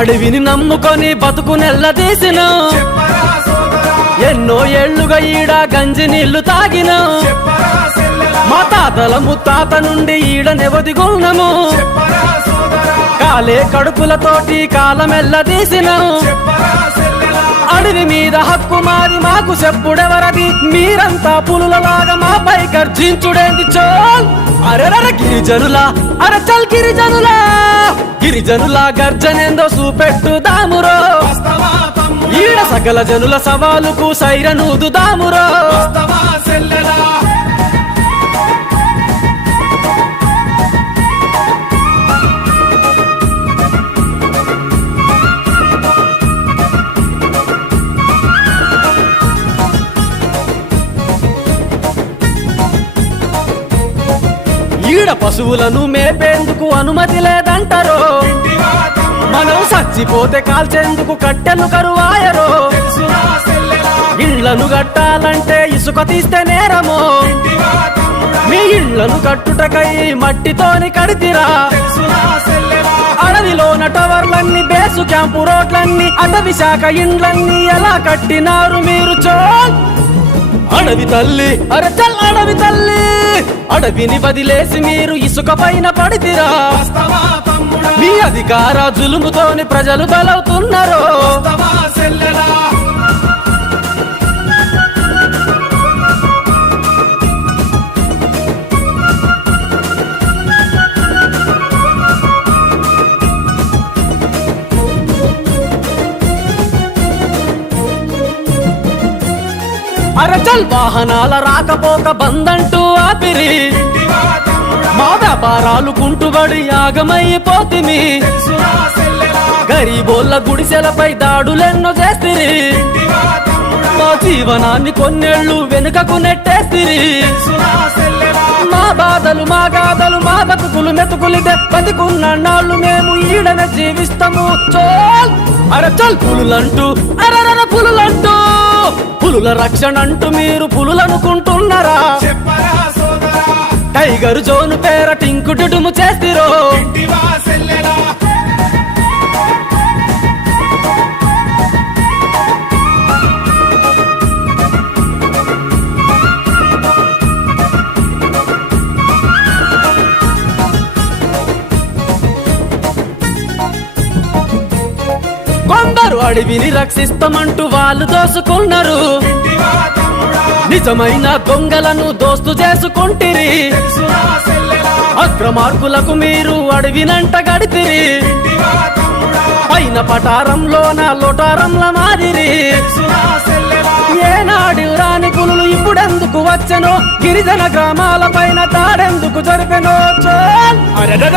అడవిని నమ్ముకొని బతుకు నెల్లదీసిన ఎన్నో ఏళ్లుగా ఈడ గంజి నీళ్లు తాగిన మా తాతల ముత్తాత నుండి ఈడ నెవదిగొన్నము కాలే కడుపులతోటి కాలమెల్లదీసిన అడవి మీద హక్కు మాది మాకు చెప్పుడెవరది మీరంతా పులులలాగా మాపై గర్జించుడేంది చోల్ అరెరర గిరిజనులా అరచల్ గిరిజనులా గిరిజనులా గర్జనేందో చూపెట్టుదామురో ఈడ సకల జనుల సవాలుకు సైరనూదుదామురో ఈడ పశువులను మేపేందుకు అనుమతి లేదంటారో మనం చచ్చిపోతే కాల్చేందుకు కట్టెలు కరువాయరో ఇళ్లను కట్టాలంటే ఇసుక తీస్తే నేరమో మీ ఇళ్లను కట్టుటకై మట్టితోని కడితిరా అడవిలోన టవర్లన్నీ బేసు క్యాంపు రోడ్లన్నీ అటవీ శాఖ ఇండ్లన్నీ ఎలా కట్టినారు మీరు చోల్ అడవి తల్లి అరచల్ అడవి తల్లి అడవిని వదిలేసి మీరు ఇసుక పైన పడితిరా మీ అధికార జులుముతోని ప్రజలు బలవుతున్నారు అరచల్ వాహనాల రాకపోక బందంటూ ఆపిరి మా వ్యాపారాలు కుంటుబడి ఆగమైపోతిమి గరీబోళ్ళ గుడిసెలపై దాడులెన్నో చేస్తిరి మా జీవనాన్ని కొన్నేళ్లు వెనుకకు నెట్టేస్తిరి మా బాధలు మా గాథలు మా బతుకులు మెతుకులిదే బతికున్న నాళ్ళు మేము ఈడనే జీవిస్తాము చోల్ అరచల్ పులులంటూ అరరర పులులంటూ పులుల రక్షణ అంటూ మీరు పులులనుకుంటున్నారా టైగర్ జోను పేర టింకుటుము చేస్తిరో కొందరు అడవిని రక్షిస్తామంటూ వాళ్ళు దోసుకున్నారు నిజమైన దొంగలను దోస్తు చేసుకుంటిరి అక్రమార్కులకు మీరు అడవినంట గడితిరి పైన పటారంలోన లోటారంల మాదిరి ఏనాడు రాని పులులు ఇప్పుడెందుకు వచ్చెనో గిరిజన గ్రామాల పైన తాడెందుకు జరిపెనో